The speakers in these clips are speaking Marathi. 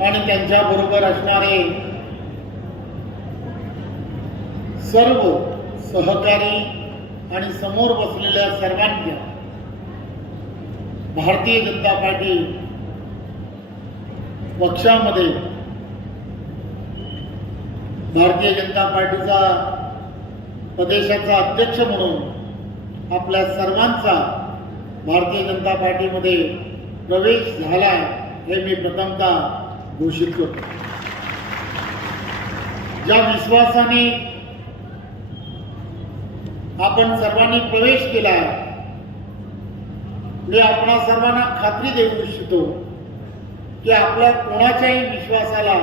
आणि त्यांच्याबरोबर असणारे सर्व सहकारी आणि समोर बसलेल्या सर्वांच्या भारतीय जनता पार्टी पक्षामध्ये भारतीय जनता पार्टीचा प्रदेशाचा अध्यक्ष म्हणून आपल्या सर्वांचा भारतीय जनता पार्टीमध्ये प्रवेश झाला हे मी प्रथमतः घोषित करतो. ज्या विश्वासाने आपण सर्वांनी प्रवेश केला मी आपणा सर्वांना खात्री देऊ इच्छितो की आपल्या कोणाच्याही विश्वासाला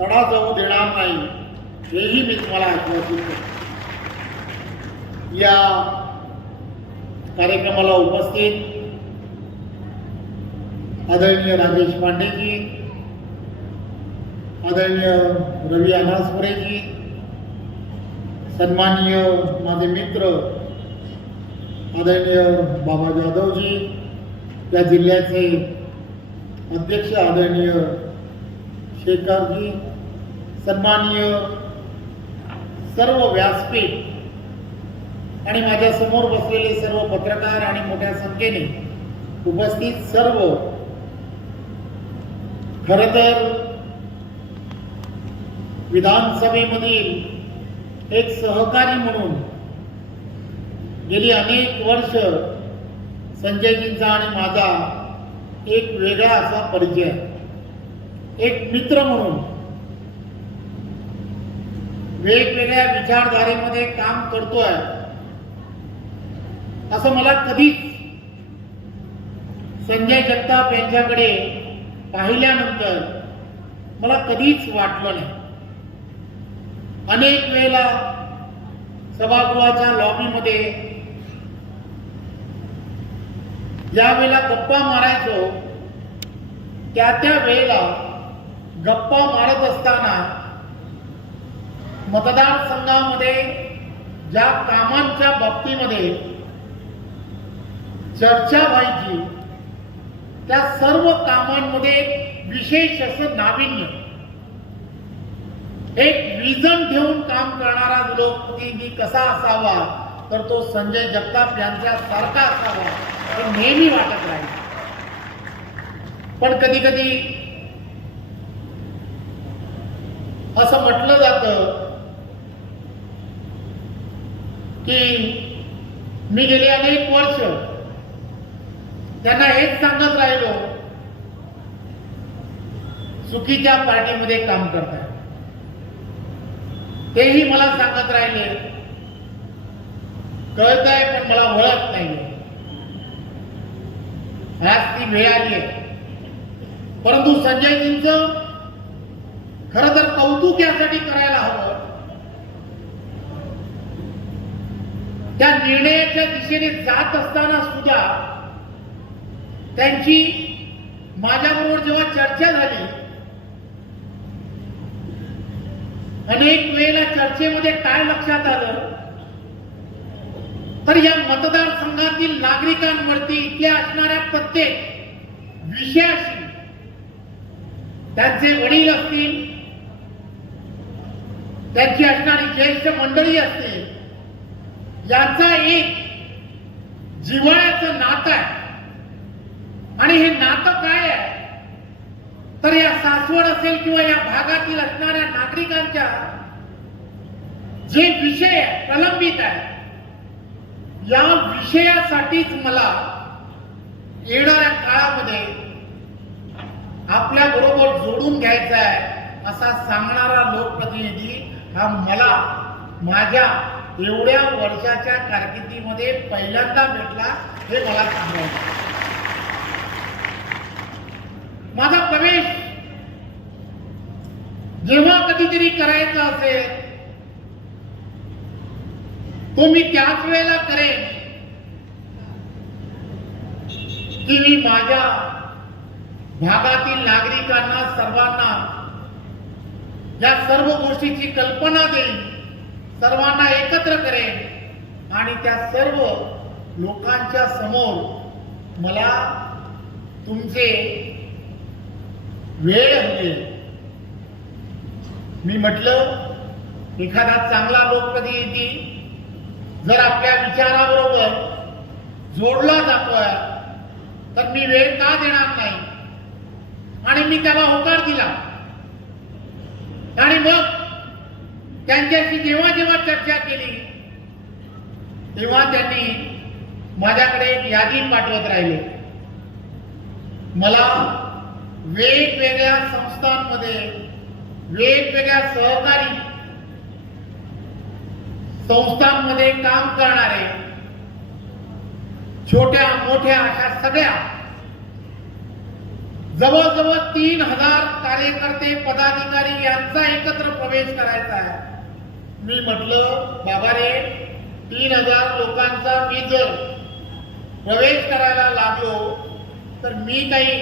तडा जाऊ देणार नाही हेही मी तुम्हाला आश्वासित करतो या कार्यक्रमाला उपस्थित आदरणीय राजेश पांडेजी आदरणीय रवी अनासपुरेजी सन्माननीय माझे मित्र आदरणीय बाबा जाधवजी या जिल्ह्याचे अध्यक्ष आदरणीय शेखरजी सन्माननीय सर्व व्यासपीठ आणि माझ्यासमोर बसलेले सर्व पत्रकार आणि मोठ्या संख्येने उपस्थित सर्व खर तर विधानसभेमधील एक सहकारी म्हणून गेली अनेक वर्ष संजयजींचा आणि माझा एक वेगळा असा परिचय. एक मित्र म्हणून वेगवेगळ्या विचारधारेमध्ये काम करतोय. असं मला कधीच संजय जगताप यांच्याकडे पाहिल्यानंतर मला कधीच वाटलं नाही. अनेक वेळेला सभागृहाच्या लॉबीमध्ये ज्या वेळेला गप्पा मारायचो त्या त्या वेळेला गप्पा मारत असताना मतदारसंघामध्ये ज्या कामांच्या बाबतीमध्ये चर्चा व्हायची त्या सर्व कामांमध्ये विशेष असं नाविन्य. एक विजन ठेवून काम करणारा लोकप्रतिनिधी कसा असावा तर तो संजय जगताप यांच्या सारखा असावा हे नेहमी वाटत राहील. पण कधी कधी असं म्हटलं जात की मी गेले अनेक वर्ष त्यांना हेच सांगत राहिलो चुकीच्या पार्टीमध्ये काम करताय. तेही मला सांगत राहिले. कळत आहे पण मला वळत नाही आज ती वेळ आली आहे परंतु संजयजींच खर तर कौतुक यासाठी करायला हवं. त्या निर्णयाच्या दिशेने जात असताना सुद्धा त्यांची माझ्याबरोबर जेव्हा चर्चा झाली अनेक वेळेला चर्चेमध्ये काय लक्षात आलं? तर या मतदारसंघातील नागरिकांवरती इथल्या असणाऱ्या प्रत्येक विषयाशी त्यांचे वडील असतील त्यांची असणारी ज्येष्ठ मंडळी असतील यांचा एक जिव्हाळ्याचं नातं आहे. आणि हे नातं काय आहे? तर या सासवड असेल किंवा या भागातील असणाऱ्या नागरिकांच्या जे विषय प्रलंबित आहे या विषयासाठीच मला येणाऱ्या काळामध्ये आपल्या बरोबर जोडून घ्यायचा आहे असा सांगणारा लोकप्रतिनिधी हा मला माझ्या एवढ्या वर्षाच्या कारकिर्दीमध्ये पहिल्यांदा भेटला हे मला सांगायचं माझा प्रवेश जेव्हा कधीतरी करायचा असेल तो मी त्याच वेळेला करेन की मी माझ्या भागातील नागरिकांना सर्वांना या सर्व गोष्टीची कल्पना देईन सर्वांना एकत्र करेन आणि त्या सर्व लोकांच्या समोर मला तुमचे वेळ हवी आहे. मी म्हटलं एखादा चांगला लोक कधी येतील? जर आपल्या विचाराबरोबर जोडला जातोय तर मी वेळ का देणार नाही? आणि मी त्याला होकार दिला. आणि मग त्यांच्याशी जेव्हा जेव्हा चर्चा केली तेव्हा त्यांनी माझ्याकडे एक यादी पाठवत राहिले. मला वेगवेगळ्या संस्थांमध्ये वेगवेगळ्या सहकारी संस्थांमध्ये काम करणारे छोट्या मोठ्या अशा सगळ्या जवळजवळ तीन हजार कार्यकर्ते पदाधिकारी यांचा एकत्र प्रवेश करायचा आहे. मी म्हटलं बाबा रे तीन हजार लोकांचा मी जर प्रवेश करायला लागलो तर मी काही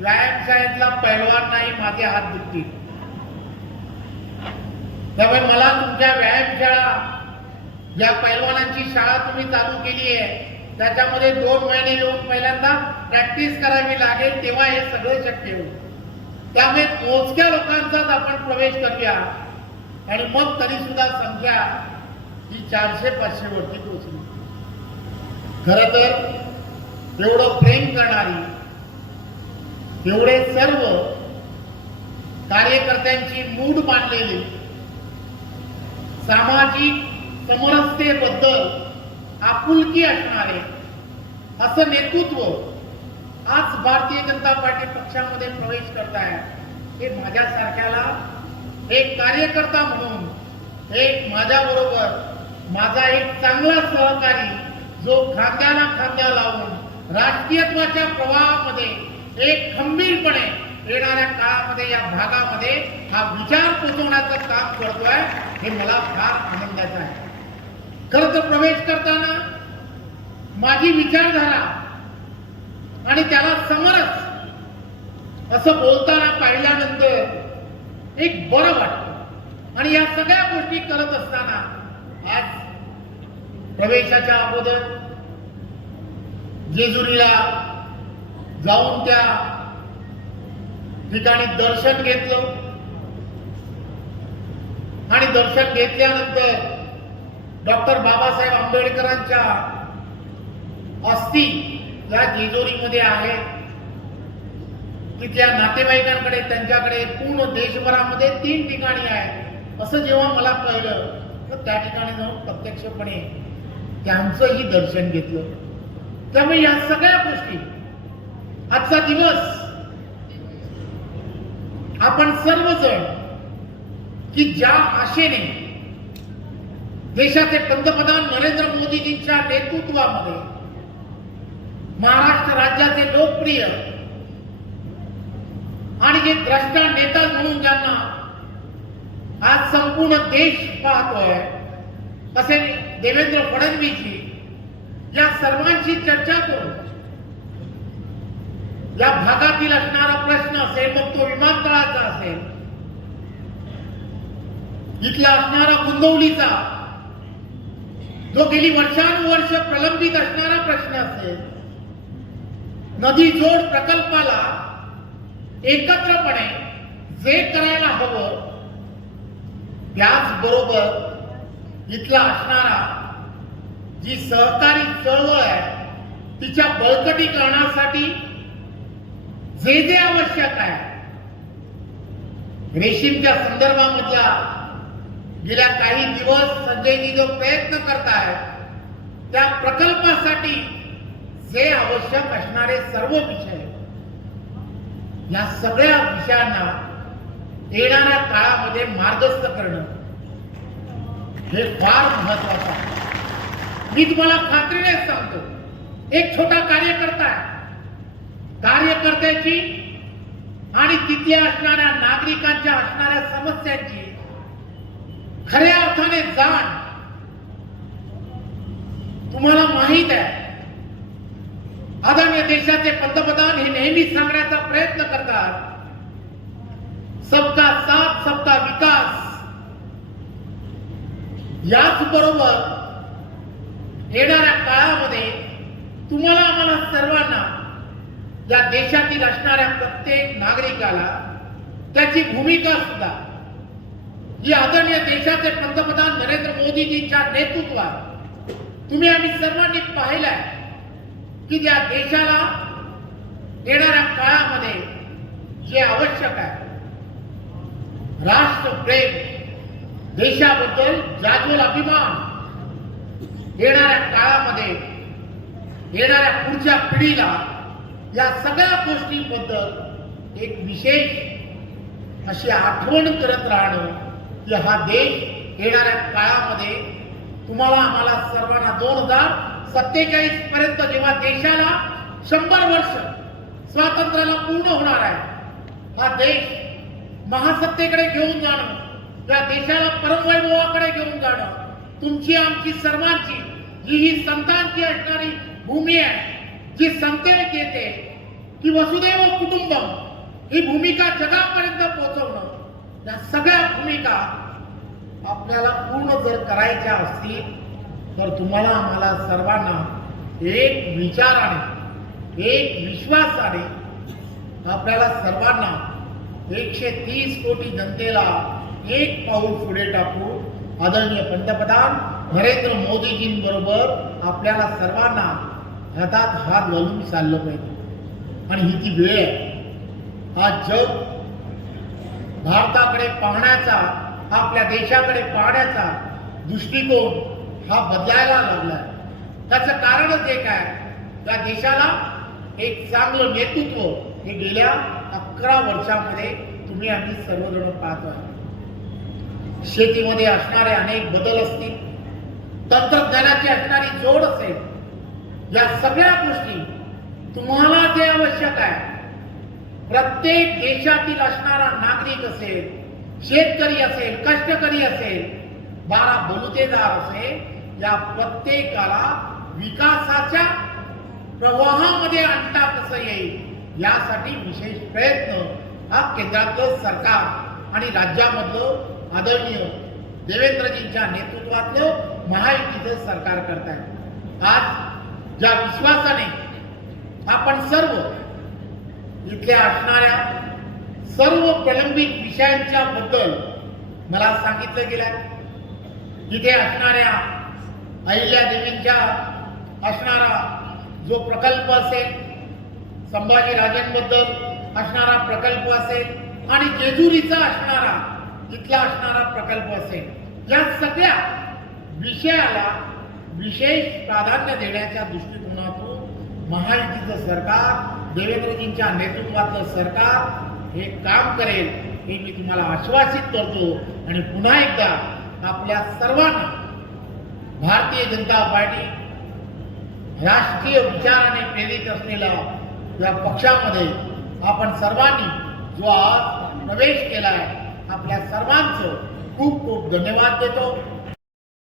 व्यायामशाळेतला पैलवान नाही माझे हात दुखतील. त्यामुळे मला तुमच्या व्यायामशाळा ज्या पैलवानांची शाळा तुम्ही चालू केली आहे. त्याच्यामध्ये दोन महिने येऊन पहिल्यांदा प्रॅक्टिस करावी लागेल तेव्हा हे सगळं शक्य होईल. त्यामुळे मोजक्या लोकांचाच आपण प्रवेश करूया. आणि मग तरी सुद्धा संख्या ही चारशे पाचशे वरती पोहोचली. खर तर एवढं प्रेम करणारी एवढे सर्व कार्यकर्त्यांची मूड मांडलेली सामाजिक समरसतेबद्दल आपुलकी असणारे असं नेतृत्व आज भारतीय जनता पार्टी पक्षामध्ये प्रवेश करताय हे माझ्यासारख्याला एक कार्यकर्ता म्हणून एक माझ्या बरोबर माझा एक चांगला सहकारी जो खांद्याला खांद्या लावून राजकीयत्वाच्या प्रवाहामध्ये एक खंबीरपणे येणाऱ्या काळामध्ये या भागामध्ये हा विचार पोचवण्याचं काम करतोय हे मला फार आनंदाचं आहे. खरं तर प्रवेश करताना माझी विचारधारा आणि त्याला समरस असं बोलताना पाहिल्यानंतर एक बरं वाटतं. आणि या सगळ्या गोष्टी करत असताना आज प्रवेशाच्या अगोदर जेजुरीला जाऊन त्या ठिकाणी दर्शन घेतलं. आणि दर्शन घेतल्यानंतर डॉक्टर बाबासाहेब आंबेडकरांच्या अस्थी या जेजुरीमध्ये आहेत तिथल्या नातेवाईकांकडे त्यांच्याकडे पूर्ण देशभरामध्ये तीन ठिकाणी आहे. असं जेव्हा मला कळलं तर त्या ठिकाणी जाऊन प्रत्यक्षपणे त्यांचंही दर्शन घेतलं. त्यामुळे या सगळ्या गोष्टी आजचा दिवस आपण सर्वजण की ज्या आशेने देशाचे पंतप्रधान नरेंद्र मोदीजींच्या नेतृत्वामध्ये महाराष्ट्र राज्याचे लोकप्रिय आणि जे द्रष्टा नेता म्हणून ज्यांना आज संपूर्ण देश पाहतोय तसे देवेंद्र फडणवीसजी या सर्वांशी चर्चा करून या भागातील असणारा प्रश्न असेल मग तो विमानतळाचा असेल. इथला असणारा गुंदवलीचा. जो गेली वर्षानुवर्ष प्रलंबित असणारा प्रश्न असेल. नदी जोड प्रकल्पाला एकत्रपणे जे करायला हवं. त्याचबरोबर इथला असणारा जी सहकारी चळवळ आहे तिच्या बळकटीकरणासाठी जे जे आवश्यक आहे. रेशीमच्या संदर्भामधला गेल्या काही दिवस संजयजी जो प्रयत्न करतायत त्या प्रकल्पासाठी जे आवश्यक असणारे सर्व विषय या सगळ्या विषयांना येणाऱ्या काळामध्ये मार्गस्थ करणं हे फार महत्वाचं आहे. मी तुम्हाला खात्रीने सांगतो एक छोटा कार्यकर्ता आहे. कार्यकर्त्याची आणि तिथे असणाऱ्या नागरिकांच्या असणाऱ्या समस्यांची खऱ्या अर्थाने जाण तुम्हाला माहीत आहे. आदरणीय देशाचे पंतप्रधान हे नेहमीच सांगण्याचा प्रयत्न करतात सबका साथ सबका विकास. याच बरोबर येणाऱ्या काळामध्ये तुम्हाला आम्हाला सर्वांना या देशातील असणाऱ्या प्रत्येक नागरिकाला त्याची भूमिका सुद्धा. ही आदरणीय देशाचे पंतप्रधान नरेंद्र मोदीजींच्या नेतृत्वात तुम्ही आम्ही सर्वांनी पाहिलंय की त्या देशाला येणाऱ्या काळामध्ये जे आवश्यक आहे राष्ट्रप्रेम देशाबद्दल जागोल अभिमान येणाऱ्या काळामध्ये येणाऱ्या पुढच्या पिढीला या सगळ्या गोष्टींबद्दल एक विशेष अशी आठवण करत राहणं की हा देश येणाऱ्या काळामध्ये तुम्हाला आम्हाला सर्वांना दोन हजार सत्तेचाळीस पर्यंत जेव्हा देशाला शंभर वर्ष स्वातंत्र्याला पूर्ण होणार आहे हा देश महासत्तेकडे घेऊन जाणं या देशाला परमवैभवाकडे घेऊन जाणं तुमची आमची सर्वांची जी ही संतांची असणारी भूमी आहे. जी संकेत येते की वसुदैव कुटुंबम ही भूमिका जगापर्यंत पोहोचवणं या सगळ्या भूमिका आपल्याला पूर्ण जर करायच्या असतील तर तुम्हाला आम्हाला सर्वांना एक विचाराने एक विश्वासाने आपल्याला सर्वांना एकशे तीस कोटी जनतेला एक पाऊल पुढे टाकू. आदरणीय पंतप्रधान नरेंद्र मोदीजींबरोबर आपल्याला सर्वांना हातात हात घालून चाललं पाहिजे. आणि ही ती वेळ आहे हा जग भारताकडे पाहण्याचा आपल्या देशाकडे पाहण्याचा दृष्टिकोन हा बदलायला लागलाय. त्याचं कारणच एक आहे त्या देशाला एक चांगलं नेतृत्व हे गेल्या अकरा वर्षामध्ये तुम्ही आम्ही सर्वजण पाहतोय शेतीमध्ये असणारे अनेक बदल असतील तंत्रज्ञानाची असणारी जोड असेल या सगळ्या गोष्टी तुम्हाला जे आवश्यक आहे प्रत्येक देशातील असणारा नागरिक असेल शेतकरी असेल कष्टकरी असेल बारा बलुतेदार असेल या प्रत्येकाला विकासाच्या प्रवाहामध्ये आणता कसं येईल यासाठी विशेष प्रयत्न हा केंद्रातलं सरकार आणि राज्यामधलं आदरणीय देवेंद्रजींच्या नेतृत्वातलं महायुतीचं सरकार करत आहे आज ज्या विश्वासाने आपण सर्व इथल्या असणाऱ्या सर्व प्रलंबित विषयांच्या बद्दल मला सांगितलं गेलं इथे असणाऱ्या अहिल्या देवींच्या असणारा जो प्रकल्प असेल संभाजीराजांबद्दल असणारा प्रकल्प असेल आणि जेजुरीचा असणारा इथला असणारा प्रकल्प असेल या सगळ्या विषयाला विशेष प्राधान्य देण्याच्या दृष्टिकोनातून महायुतीचं सरकार देवेंद्रजींच्या नेतृत्वातलं सरकार हे काम करेल हे मी तुम्हाला आश्वासित करतो. आणि पुन्हा एकदा आपल्या सर्वांना भारतीय जनता पार्टी राष्ट्रीय विचाराने प्रेरित असलेल्या या पक्षामध्ये आपण सर्वांनी जो आज प्रवेश केला आहे आपल्या सर्वांचं खूप खूप धन्यवाद देतो.